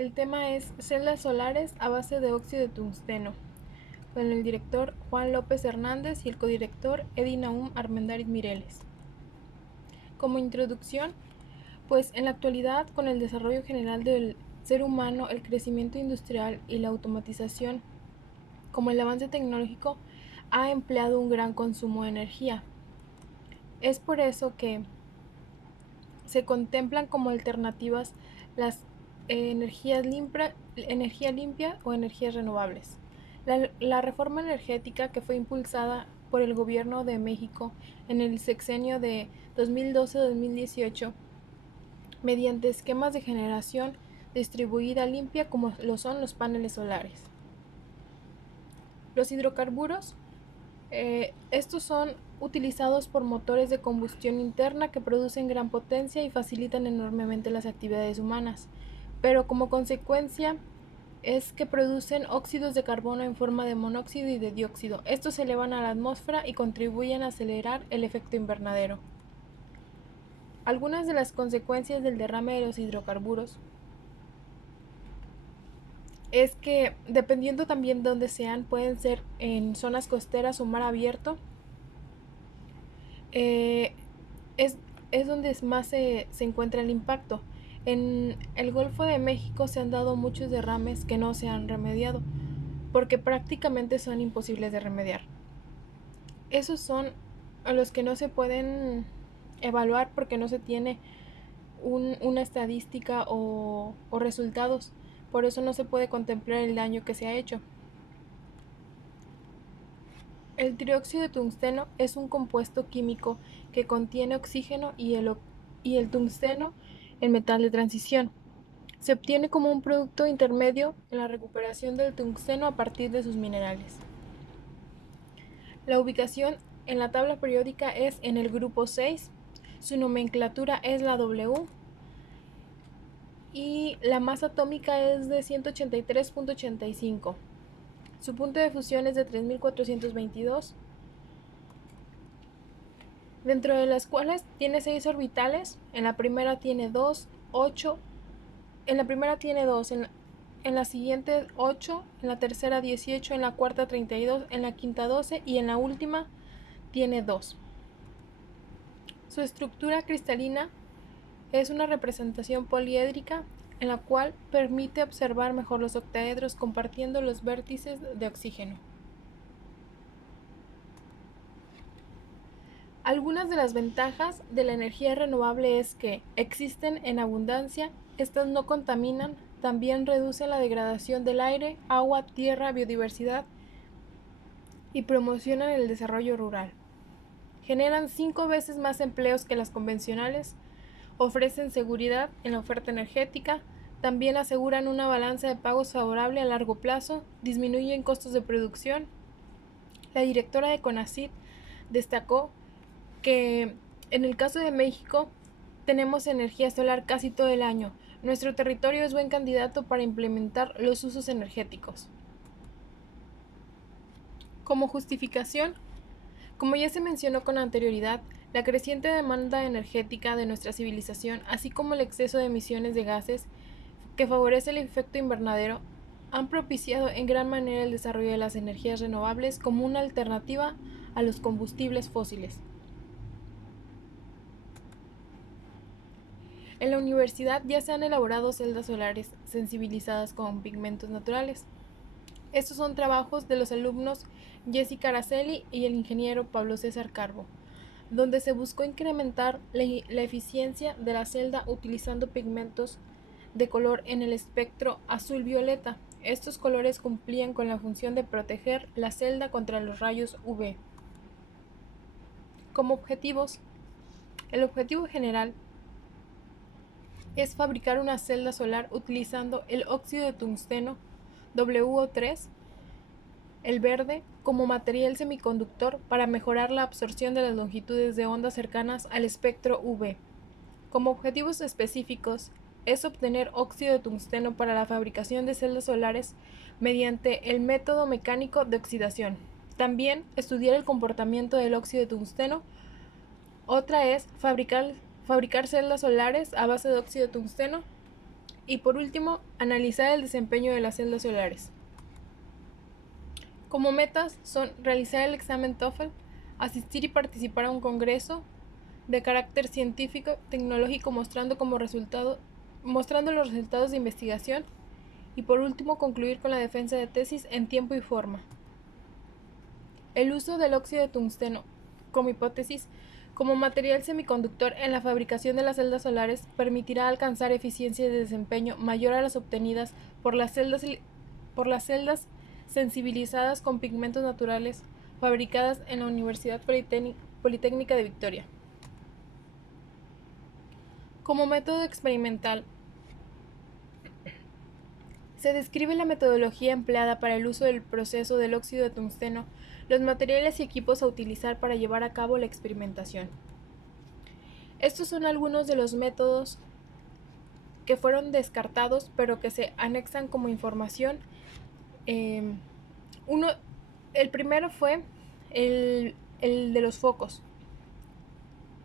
El tema es celdas solares a base de óxido de tungsteno, con el director Juan López Hernández y el codirector Edi Naum Armendáriz Mireles. Como introducción, pues en la actualidad, con el desarrollo general del ser humano, el crecimiento industrial y la automatización, como el avance tecnológico, ha empleado un gran consumo de energía. Es por eso que se contemplan como alternativas las energía limpia o energías renovables. La reforma energética que fue impulsada por el gobierno de México en el sexenio de 2012-2018 mediante esquemas de generación distribuida limpia como lo son los paneles solares. Los hidrocarburos, estos son utilizados por motores de combustión interna que producen gran potencia y facilitan enormemente las actividades humanas, pero como consecuencia es que producen óxidos de carbono en forma de monóxido y de dióxido. Estos se elevan a la atmósfera y contribuyen a acelerar el efecto invernadero. Algunas de las consecuencias del derrame de los hidrocarburos es que, dependiendo también de dónde sean, pueden ser en zonas costeras o mar abierto, eh, es, es donde más se encuentra el impacto. En el Golfo de México se han dado muchos derrames que no se han remediado, porque prácticamente son imposibles de remediar. Esos son a los que no se pueden evaluar porque no se tiene una estadística o resultados. Por eso no se puede contemplar el daño que se ha hecho. El trióxido de tungsteno es un compuesto químico que contiene oxígeno y el tungsteno, el metal de transición. Se obtiene como un producto intermedio en la recuperación del tungsteno a partir de sus minerales. La ubicación en la tabla periódica es en el grupo 6, su nomenclatura es la W y la masa atómica es de 183.85. Su punto de fusión es de 3422, dentro de las cuales tiene 6 orbitales. En la primera tiene 2, 8, en la primera tiene 2, en la siguiente 8, en la tercera 18, en la cuarta 32, en la quinta 12 y en la última tiene 2. Su estructura cristalina es una representación poliédrica en la cual permite observar mejor los octaedros compartiendo los vértices de oxígeno. Algunas de las ventajas de la energía renovable es que existen en abundancia, estas no contaminan, también reducen la degradación del aire, agua, tierra, biodiversidad y promocionan el desarrollo rural. Generan 5 veces más empleos que las convencionales, ofrecen seguridad en la oferta energética, también aseguran una balanza de pagos favorable a largo plazo, disminuyen costos de producción. La directora de CONACYT destacó que en el caso de México tenemos energía solar casi todo el año. Nuestro territorio es buen candidato para implementar los usos energéticos. Como justificación, como ya se mencionó con anterioridad, la creciente demanda energética de nuestra civilización, así como el exceso de emisiones de gases que favorece el efecto invernadero, han propiciado en gran manera el desarrollo de las energías renovables como una alternativa a los combustibles fósiles. En la universidad ya se han elaborado celdas solares sensibilizadas con pigmentos naturales. Estos son trabajos de los alumnos Jessica Araceli y el ingeniero Pablo César Carbo, donde se buscó incrementar la eficiencia de la celda utilizando pigmentos de color en el espectro azul-violeta. Estos colores cumplían con la función de proteger la celda contra los rayos UV. Como objetivos, el objetivo general es fabricar una celda solar utilizando el óxido de tungsteno WO3, el verde, como material semiconductor para mejorar la absorción de las longitudes de onda cercanas al espectro UV. Como objetivos específicos es obtener óxido de tungsteno para la fabricación de celdas solares mediante el método mecánico de oxidación. También estudiar el comportamiento del óxido de tungsteno. Otra es fabricar celdas solares a base de óxido de tungsteno Y por último, analizar el desempeño de las celdas solares. Como metas son realizar el examen TOEFL, asistir y participar a un congreso de carácter científico, tecnológico, mostrando los resultados de investigación y por último concluir con la defensa de tesis en tiempo y forma. El uso del óxido de tungsteno como hipótesis como material semiconductor en la fabricación de las celdas solares permitirá alcanzar eficiencias de desempeño mayor a las obtenidas por las celdas sensibilizadas con pigmentos naturales fabricadas en la Universidad Politécnica de Victoria. Como método experimental, se describe la metodología empleada para el uso del proceso del óxido de tungsteno, los materiales y equipos a utilizar para llevar a cabo la experimentación. Estos son algunos de los métodos que fueron descartados, pero que se anexan como información. El primero fue el de los focos.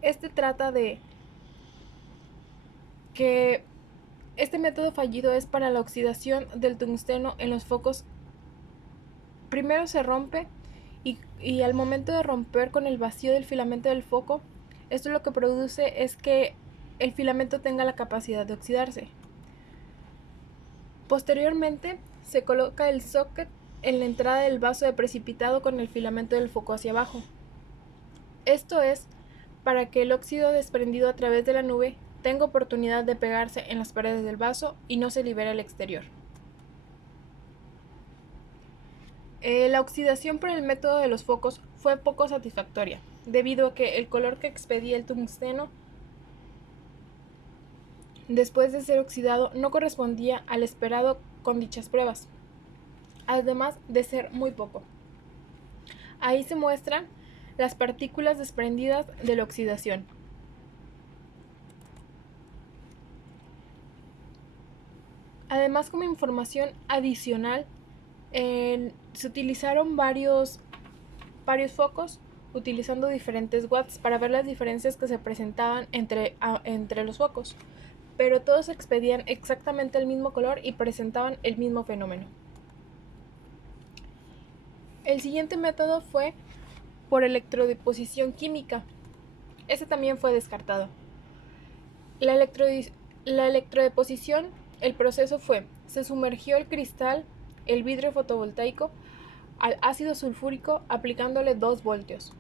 Este trata de que este método fallido es para la oxidación del tungsteno en los focos. Primero se rompe y al momento de romper con el vacío del filamento del foco, esto lo que produce es que el filamento tenga la capacidad de oxidarse. Posteriormente, se coloca el socket en la entrada del vaso de precipitado con el filamento del foco hacia abajo. Esto es para que el óxido desprendido a través de la nube tenga oportunidad de pegarse en las paredes del vaso y no se libere al exterior. La oxidación por el método de los focos fue poco satisfactoria, debido a que el color que expedía el tungsteno después de ser oxidado no correspondía al esperado con dichas pruebas, además de ser muy poco. Ahí se muestran las partículas desprendidas de la oxidación. Además, como información adicional, se utilizaron varios focos utilizando diferentes watts para ver las diferencias que se presentaban entre los focos, pero todos expedían exactamente el mismo color y presentaban el mismo fenómeno. El siguiente método fue por electrodeposición química. Este también fue descartado. La electrodeposición, el proceso fue: se sumergió el cristal, el vidrio fotovoltaico, al ácido sulfúrico aplicándole 2 voltios.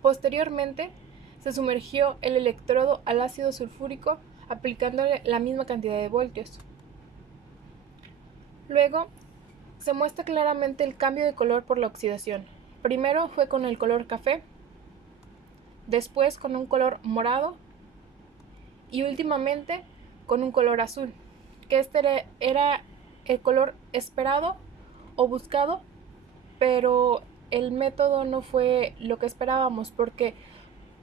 Posteriormente, se sumergió el electrodo al ácido sulfúrico aplicándole la misma cantidad de voltios. Luego, se muestra claramente el cambio de color por la oxidación. Primero fue con el color café, después con un color morado y últimamente con un color azul, que este era el color esperado o buscado, pero el método no fue lo que esperábamos porque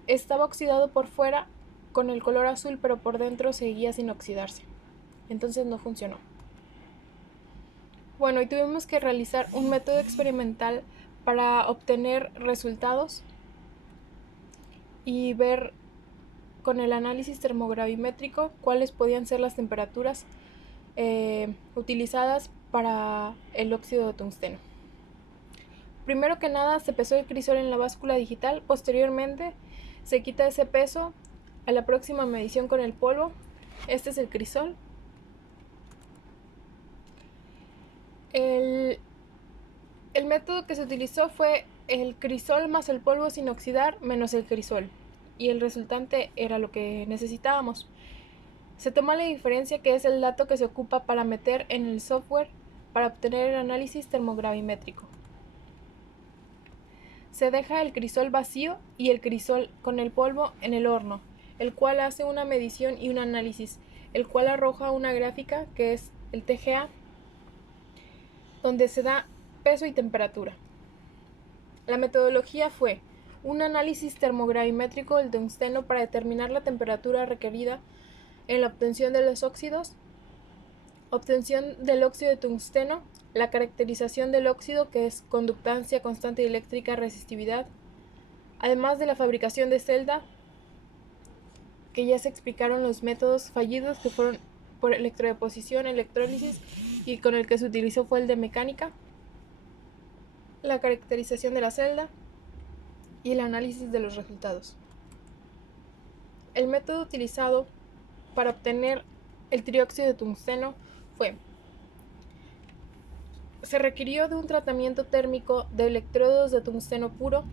estaba oxidado por fuera con el color azul, pero por dentro seguía sin oxidarse. Entonces no funcionó. Bueno, y tuvimos que realizar un método experimental para obtener resultados y ver con el análisis termogravimétrico cuáles podían ser las temperaturas utilizadas para el óxido de tungsteno. Primero que nada se pesó el crisol en la báscula digital, posteriormente se quita ese peso a la próxima medición con el polvo. Este es el crisol. El método que se utilizó fue el crisol más el polvo sin oxidar menos el crisol, y el resultante era lo que necesitábamos. Se toma la diferencia, que es el dato que se ocupa para meter en el software para obtener el análisis termogravimétrico. Se deja el crisol vacío y el crisol con el polvo en el horno, el cual hace una medición y un análisis, el cual arroja una gráfica que es el TGA, donde se da peso y temperatura. La metodología fue un análisis termogravimétrico del tungsteno para determinar la temperatura requerida en la obtención de los óxidos, obtención del óxido de tungsteno, la caracterización del óxido, que es conductancia, constante eléctrica, resistividad, además de la fabricación de celda, que ya se explicaron los métodos fallidos, que fueron por electrodeposición, electrólisis, y con el que se utilizó fue el de mecánica, la caracterización de la celda y el análisis de los resultados. El método utilizado para obtener el trióxido de tungsteno se requirió de un tratamiento térmico de electrodos de tungsteno puro.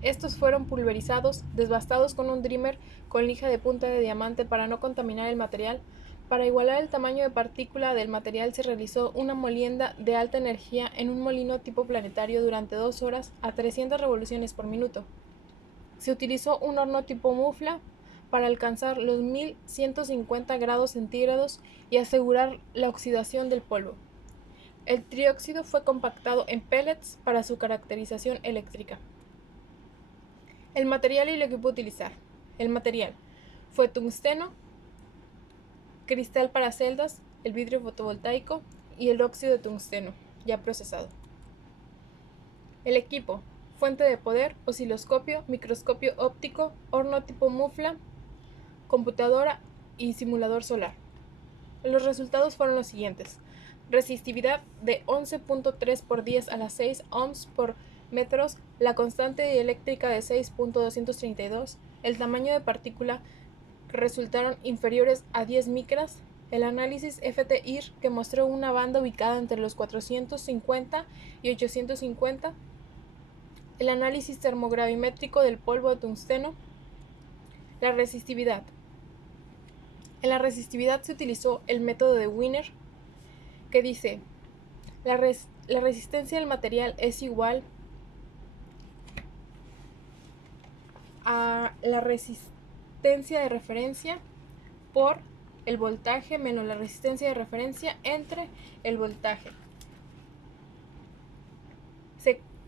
Estos fueron pulverizados, desbastados con un dreamer con lija de punta de diamante para no contaminar el material. Para igualar el tamaño de partícula del material se realizó una molienda de alta energía en un molino tipo planetario durante 2 horas a 300 revoluciones por minuto. Se utilizó un horno tipo mufla para alcanzar los 1150 grados centígrados y asegurar la oxidación del polvo. El trióxido fue compactado en pellets para su caracterización eléctrica. El material y lo que pudo utilizar. El material fue tungsteno, cristal para celdas, el vidrio fotovoltaico y el óxido de tungsteno, ya procesado. El equipo: fuente de poder, osciloscopio, microscopio óptico, horno tipo mufla, computadora y simulador solar. Los resultados fueron los siguientes: resistividad de 11.3 por 10 a la 6 ohms por metros, la constante eléctrica de 6.232, el tamaño de partícula resultaron inferiores a 10 micras, el análisis FT-IR que mostró una banda ubicada entre los 450 y 850, el análisis termogravimétrico del polvo de tungsteno, la resistividad. En la resistividad se utilizó el método de Wiener, que dice: la resistencia del material es igual a la resistencia de referencia por el voltaje menos la resistencia de referencia entre el voltaje.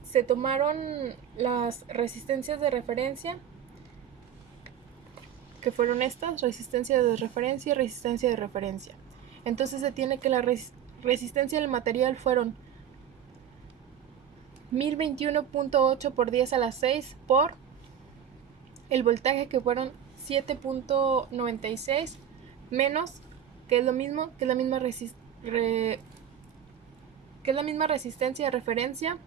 Se tomaron las resistencias de referencia, que fueron estas: resistencia de referencia y resistencia de referencia. Entonces se tiene que la resistencia del material fueron 1021.8 por 10 a la 6 por el voltaje, que fueron 7.96 menos, que es lo mismo, que es la misma resistencia de referencia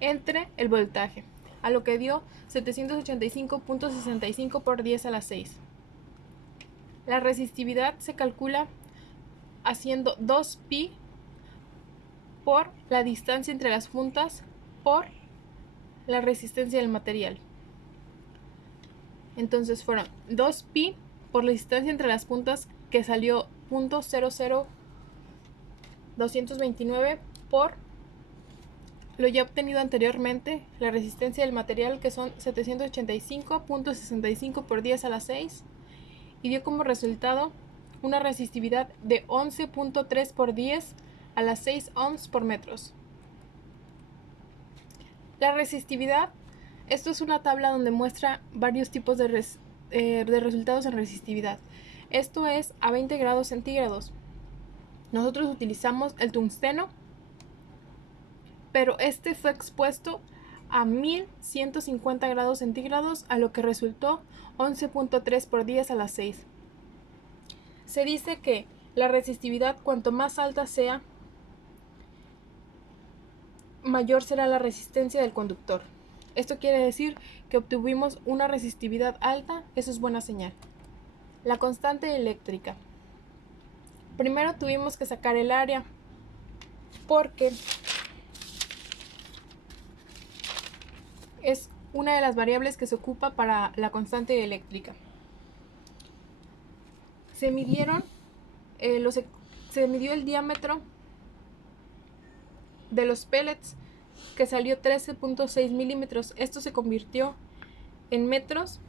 entre el voltaje, a lo que dio 785.65 por 10 a la 6. La resistividad se calcula haciendo 2pi por la distancia entre las puntas por la resistencia del material. Entonces fueron 2pi por la distancia entre las puntas, que salió 0.00229, por lo ya obtenido anteriormente, la resistencia del material, que son 785.65 por 10 a la 6, y dio como resultado una resistividad de 11.3 por 10 a las 6 ohms por metros. La resistividad, esto es una tabla donde muestra varios tipos de resultados en resistividad. Esto es a 20 grados centígrados. Nosotros utilizamos el tungsteno, pero este fue expuesto a 1150 grados centígrados, a lo que resultó 11.3 por 10 a la 6. Se dice que la resistividad, cuanto más alta sea, mayor será la resistencia del conductor. Esto quiere decir que obtuvimos una resistividad alta, eso es buena señal. La constante eléctrica. Primero tuvimos que sacar el área, porque es una de las variables que se ocupa para la constante eléctrica. Se midieron se midió el diámetro de los pellets, que salió 13.6 milímetros. Esto se convirtió en metros,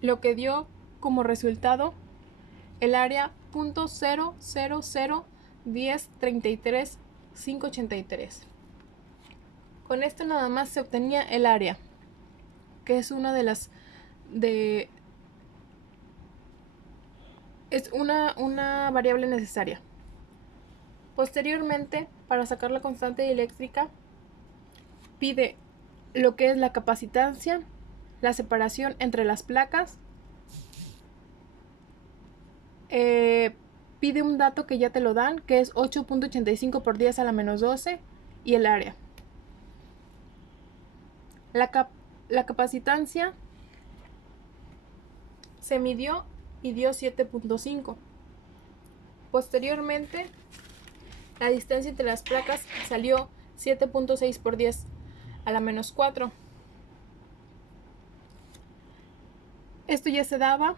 lo que dio como resultado el área .0001033.583. Con esto nada más se obtenía el área, que es una de las es una variable necesaria. Posteriormente, para sacar la constante eléctrica, pide lo que es la capacitancia, la separación entre las placas, Pide un dato que ya te lo dan, que es 8.85 por 10 a la menos 12 y el área. La capacitancia se midió y dio 7.5. Posteriormente, la distancia entre las placas salió 7.6 por 10 a la menos 4. Esto ya se daba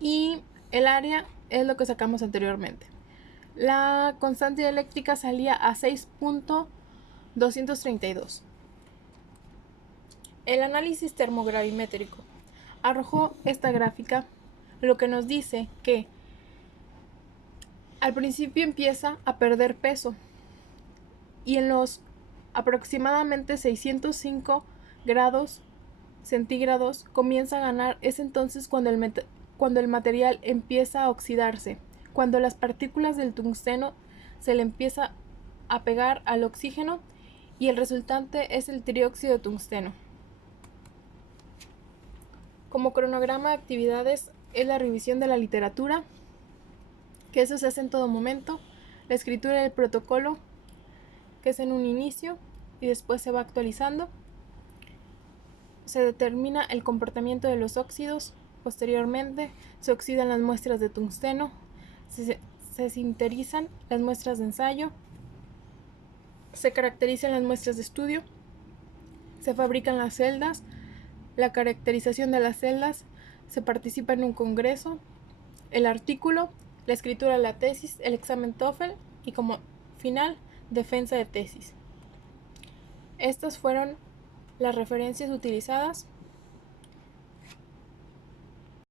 y el área es lo que sacamos anteriormente. La constante eléctrica salía a 6.232. El análisis termogravimétrico arrojó esta gráfica, lo que nos dice que al principio empieza a perder peso y en los aproximadamente 605 grados centígrados comienza a ganar. Es entonces cuando el material empieza a oxidarse, cuando las partículas del tungsteno se le empieza a pegar al oxígeno y el resultante es el trióxido de tungsteno. Como cronograma de actividades es la revisión de la literatura, que eso se hace en todo momento, la escritura del protocolo, que es en un inicio y después se va actualizando. Se determina el comportamiento de los óxidos. Posteriormente se oxidan las muestras de tungsteno, se sinterizan las muestras de ensayo, se caracterizan las muestras de estudio, se fabrican las celdas, la caracterización de las celdas, se participa en un congreso, el artículo, la escritura de la tesis, el examen TOEFL y como final, defensa de tesis. Estas fueron las referencias utilizadas